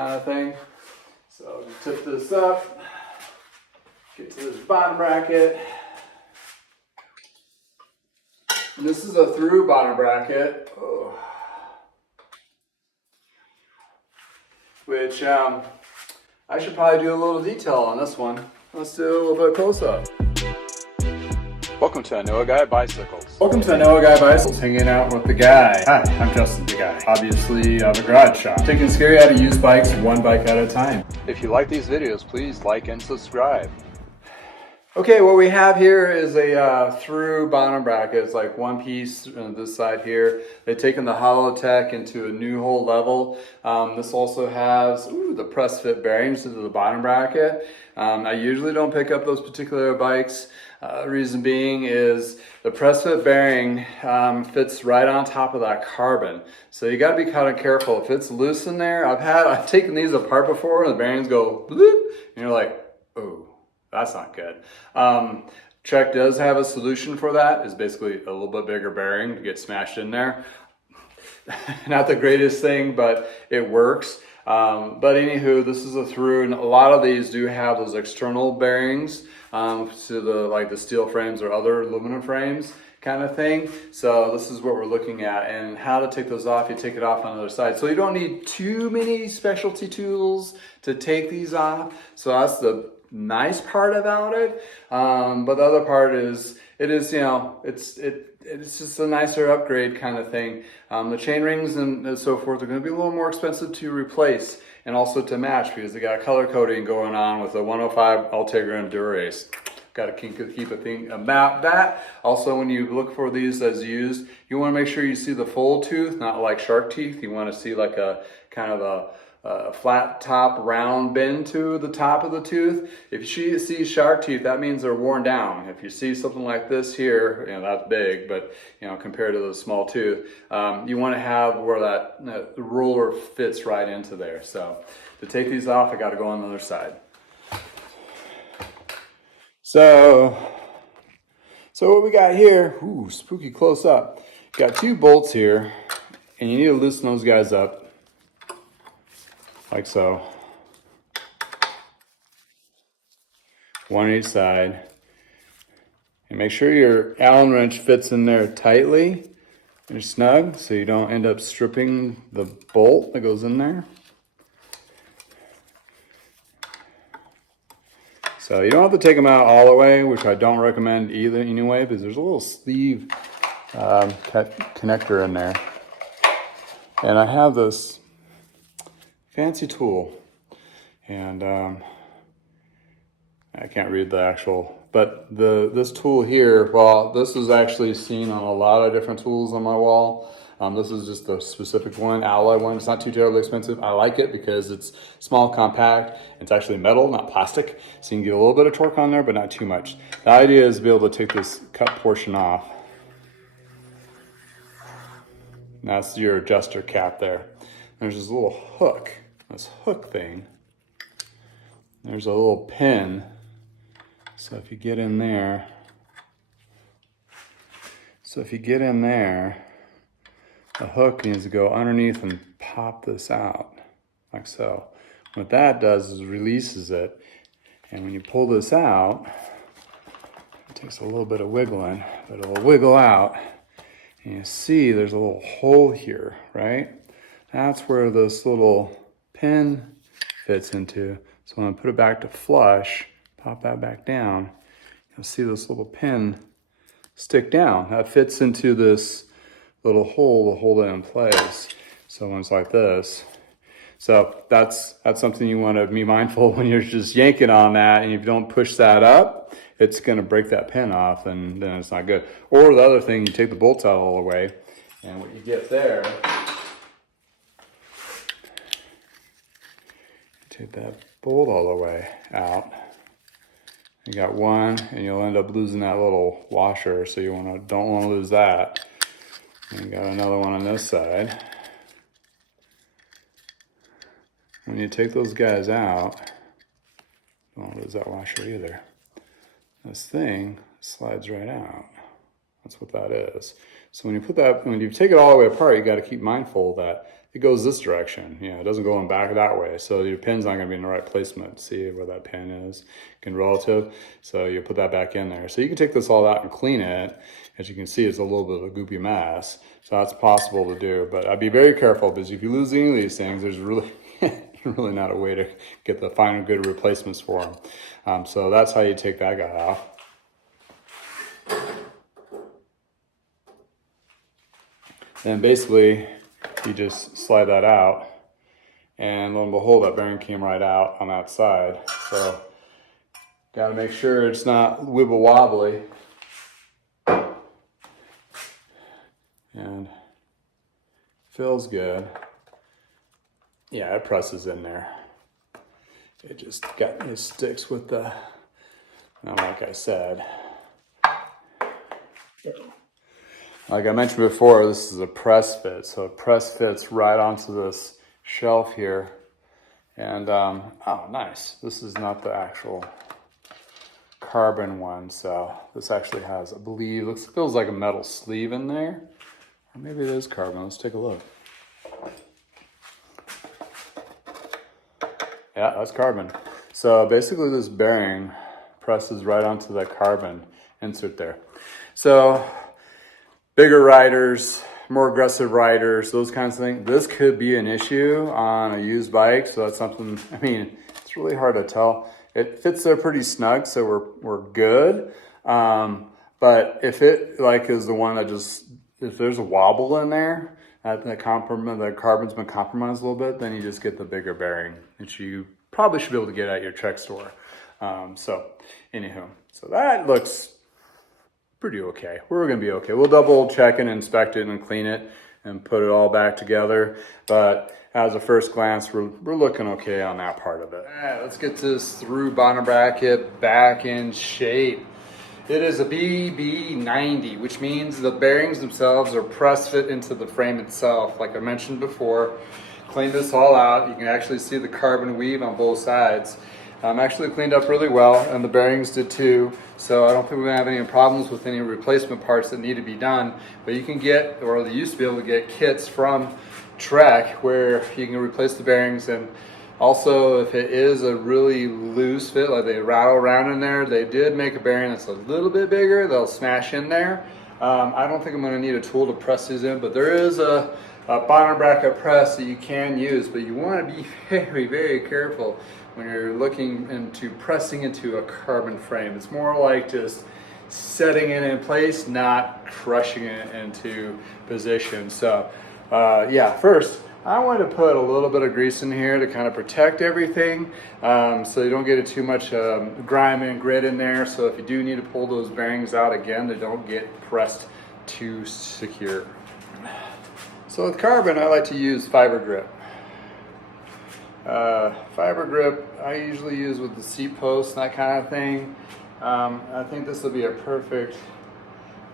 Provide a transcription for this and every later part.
kind of thing. So just tip this up, get to this bottom bracket. And this is a through bottom bracket, which I should probably do a little detail on this one. Let's do a little bit close up. Welcome to I Know a Guy Bicycles. Welcome to I Know a Guy Bicycles, hanging out with the guy. Hi, I'm Justin the guy. Obviously, I have a garage shop. Taking scary how to use bikes one bike at a time. If you like these videos, please like and subscribe. Okay, what we have here is a through bottom bracket. It's like one piece on this side here. They've taken the Holotech into a new whole level. This also has the press fit bearings into the bottom bracket. I usually don't pick up those particular bikes. Reason being is the press fit bearing fits right on top of that carbon. So you gotta be kind of careful. If it's loose in there, I've taken these apart before and the bearings go bloop, and you're like, oh. That's not good. Trek does have a solution for that. It's basically a little bit bigger bearing to get smashed in there. Not the greatest thing, but it works. But anywho, this is a through, and a lot of these do have those external bearings to the steel frames or other aluminum frames kind of thing. So this is what we're looking at, and how to take those off. You take it off on the other side. So you don't need too many specialty tools to take these off. So that's the nice part about it, but the other part is it's just a nicer upgrade kind of thing. The chain rings and so forth are going to be a little more expensive to replace and also to match, because they got color coding going on with the 105 Ultegra and Dura-Ace. Got to keep a thing about that. Also, when you look for these as used, you want to make sure you see the full tooth, not like shark teeth. You want to see like a kind of a flat top round bend to the top of the tooth. If you see shark teeth, that means they're worn down. If you see something like this here, that's big, but compared to the small tooth, you want to have where that ruler fits right into there. So to take these off, I got to go on the other side. So what we got here, spooky close up. Got two bolts here, and you need to loosen those guys up. Like so. One on each side. And make sure your Allen wrench fits in there tightly and snug, so you don't end up stripping the bolt that goes in there. So you don't have to take them out all the way, which I don't recommend either anyway, because there's a little sleeve connector in there. And I have this fancy tool, and I can't read the actual, but this tool here, well, this is actually seen on a lot of different tools on my wall. This is just a specific one, alloy one. It's not too terribly expensive. I like it because it's small, compact. It's actually metal, not plastic, so you can get a little bit of torque on there, but not too much. The idea is to be able to take this cut portion off. And that's your adjuster cap there. There's this little hook, this hook thing. There's a little pin. So if you get in there, the hook needs to go underneath and pop this out, like so. What that does is releases it. And when you pull this out, it takes a little bit of wiggling, but it'll wiggle out. And you see there's a little hole here, right? That's where this little pin fits into. So when I put it back to flush, pop that back down, you'll see this little pin stick down. That fits into this little hole to hold it in place. So when it's like this, so that's something you want to be mindful when you're just yanking on that, and if you don't push that up, it's going to break that pin off, and then it's not good. Or the other thing, you take the bolts out all the way, and what you get there, take that bolt all the way out. You got one, and you'll end up losing that little washer, so you don't want to lose that. And you got another one on this side. When you take those guys out, don't lose that washer either. This thing slides right out. That's what that is. So when you take it all the way apart, you got to keep mindful that it goes this direction. You know, it doesn't go on back that way. So your pin's not gonna be in the right placement. See where that pin is in relative. So you put that back in there. So you can take this all out and clean it. As you can see, it's a little bit of a goopy mass. So that's possible to do, but I'd be very careful because if you lose any of these things, there's really, really not a way to get the final good replacements for them. So that's how you take that guy off. And basically, you just slide that out, and lo and behold, that bearing came right out on that side. So, gotta make sure it's not wibble wobbly. And feels good. Yeah, it presses in there. It sticks with the, now like I said, like I mentioned before, this is a press fit. So it press fits right onto this shelf here. And, oh, nice. This is not the actual carbon one. So this actually has, I believe, feels like a metal sleeve in there. Or maybe it is carbon. Let's take a look. Yeah, that's carbon. So basically this bearing presses right onto that carbon insert there. So bigger riders, more aggressive riders, those kinds of things, this could be an issue on a used bike. So that's something, I mean, it's really hard to tell. It fits there pretty snug, so we're good. But if it is the one that just, if there's a wobble in there, the carbon's been compromised a little bit, then you just get the bigger bearing, which you probably should be able to get at your Trek store. So anywho, so that looks pretty okay. We're gonna be okay. We'll double check and inspect it and clean it and put it all back together. But as a first glance, we're looking okay on that part of it. All right, let's get this through bottom bracket back in shape. It is a BB90, which means the bearings themselves are press fit into the frame itself. Like I mentioned before, cleaned this all out. You can actually see the carbon weave on both sides. Actually cleaned up really well, and the bearings did too. So I don't think we're gonna have any problems with any replacement parts that need to be done. But you can get, or they used to be able to get kits from Trek where you can replace the bearings. And also, if it is a really loose fit, like they rattle around in there, they did make a bearing that's a little bit bigger. They'll smash in there. I don't think I'm going to need a tool to press these in, but there is a bottom bracket press that you can use. But you want to be very, very careful when you're looking into pressing into a carbon frame. It's more like just setting it in place, not crushing it into position. So, yeah, first, I want to put a little bit of grease in here to kind of protect everything, so you don't get too much grime and grit in there. So if you do need to pull those bearings out again, they don't get pressed too secure. So with carbon, I like to use fiber grip. Fiber grip I usually use with the seat posts and that kind of thing. I think this will be a perfect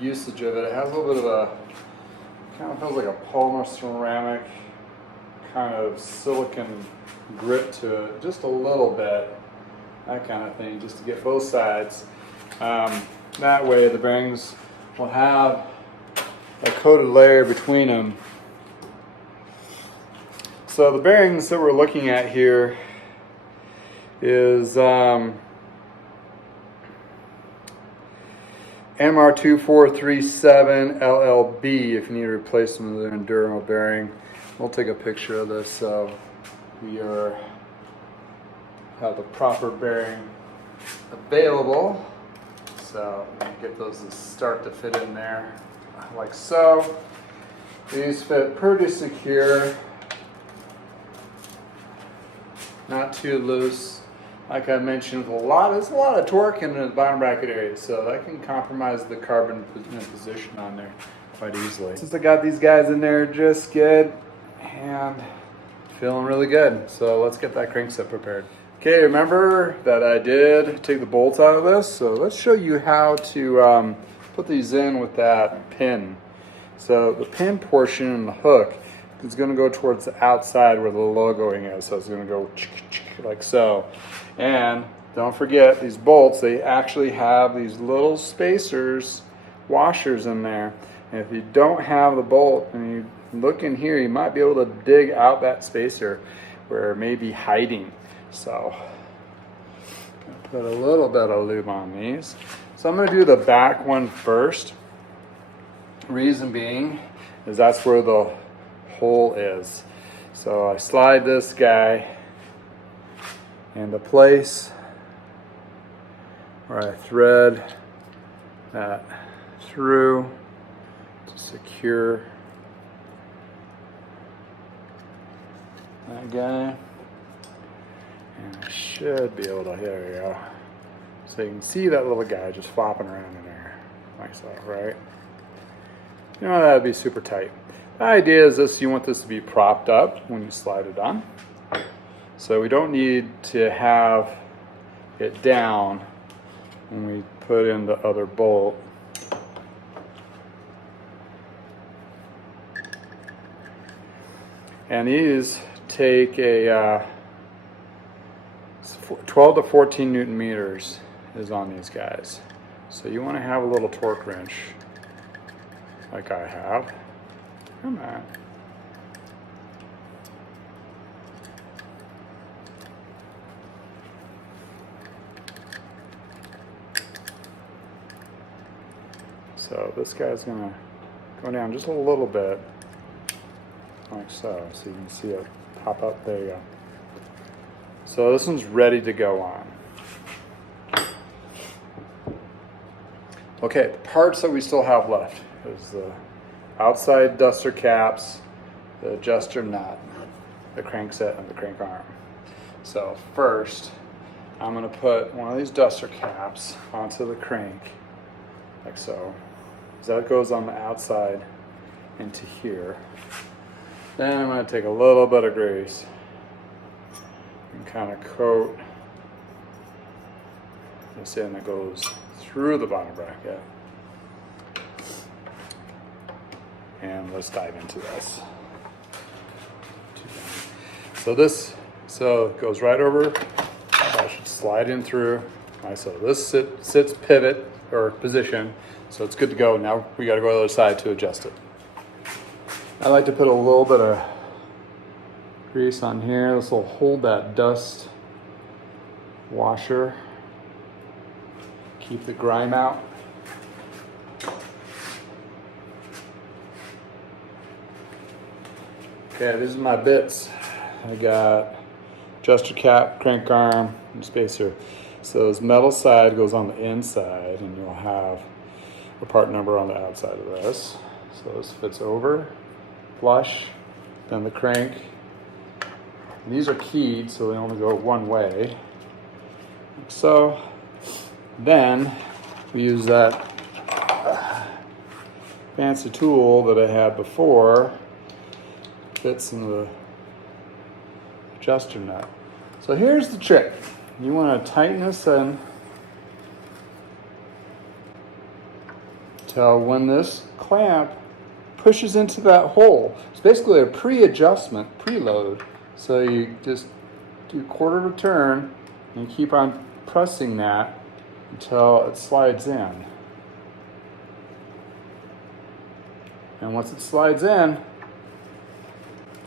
usage of it. It has a little bit of a, kind of feels like a polymer ceramic kind of silicone grip to it, just a little bit, that kind of thing, just to get both sides. That way the bearings will have a coated layer between them. So the bearings that we're looking at here is MR2437 LLB. If you need to replace them with an enduro bearing, we'll take a picture of this so we have the proper bearing available. So get those to start to fit in there like so. These fit pretty secure, not too loose. Like I mentioned, there's a lot of torque in the bottom bracket area, so that can compromise the carbon position on there quite easily. Since I got these guys in there just good and feeling really good, so let's get that crankset prepared. Okay, remember that I did take the bolts out of this, so let's show you how to put these in with that pin. So the pin portion and the hook is going to go towards the outside where the logoing is, so it's going to go like so. And don't forget, these bolts, they actually have these little spacers, washers in there. And if you don't have the bolt and you look in here, you might be able to dig out that spacer where it may be hiding. So put a little bit of lube on these. So I'm going to do the back one first. Reason being is that's where the hole is. So I slide this guy into place where I thread that through to secure that guy. And I should be able to, there we go. So you can see that little guy just flopping around in there like so, right? You know, that'd be super tight. The idea is this, you want this to be propped up when you slide it on. So we don't need to have it down when we put in the other bolt. And these take a 12 to 14 Newton meters is on these guys. So you want to have a little torque wrench like I have. Come on. So this guy's gonna go down just a little bit, like so. So you can see it pop up. There you go. So this one's ready to go on. Okay, the parts that we still have left is the outside duster caps, the adjuster nut, the crankset, and the crank arm. So first, I'm going to put one of these duster caps onto the crank, like so. So that goes on the outside into here. Then I'm going to take a little bit of grease and kind of coat this in that goes through the bottom bracket. And let's dive into this. So it goes right over. I should slide in through. So this sits pivot or position, so it's good to go. Now we got to go to the other side to adjust it. I like to put a little bit of grease on here. This will hold that dust washer, keep the grime out. Okay, these are my bits. I got adjuster cap, crank arm, and spacer. So this metal side goes on the inside, and you'll have a part number on the outside of this. So this fits over, flush, then the crank. And these are keyed, so they only go one way. So then we use that fancy tool that I had before. Fits in the adjuster nut. So here's the trick. You want to tighten this in till when this clamp pushes into that hole. It's basically a pre-adjustment, preload. So you just do a quarter of a turn and keep on pressing that until it slides in. And once it slides in,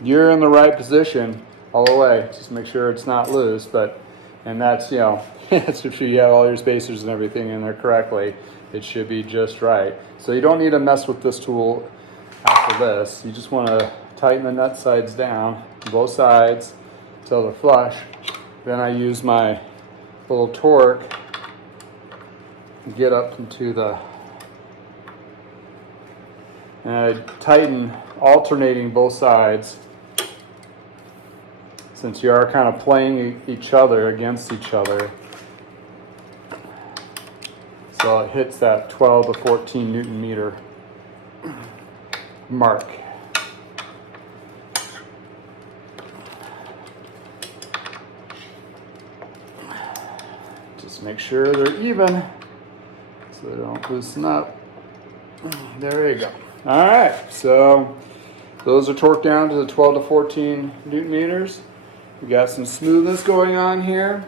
you're in the right position all the way. Just make sure it's not loose, and that's, you know, that's if you have all your spacers and everything in there correctly, it should be just right. So you don't need to mess with this tool after this. You just want to tighten the nut sides down, both sides, until they're flush. Then I use my little torque to get up into the, and I tighten alternating both sides, since you are kind of playing each other against each other. So it hits that 12 to 14 Newton meter mark. Just make sure they're even so they don't loosen up. There you go. All right, so those are torqued down to the 12 to 14 Newton meters. We got some smoothness going on here.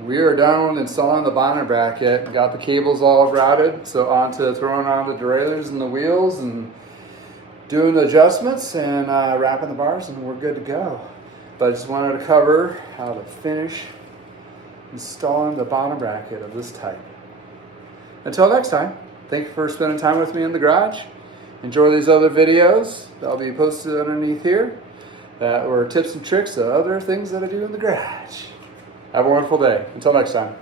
We are done with installing the bottom bracket. Got the cables all routed, so onto throwing on the derailleurs and the wheels, and doing the adjustments and wrapping the bars, and we're good to go. But I just wanted to cover how to finish installing the bottom bracket of this type. Until next time, thank you for spending time with me in the garage. Enjoy these other videos that'll be posted underneath here that were tips and tricks of other things that I do in the garage. Have a wonderful day. Until next time.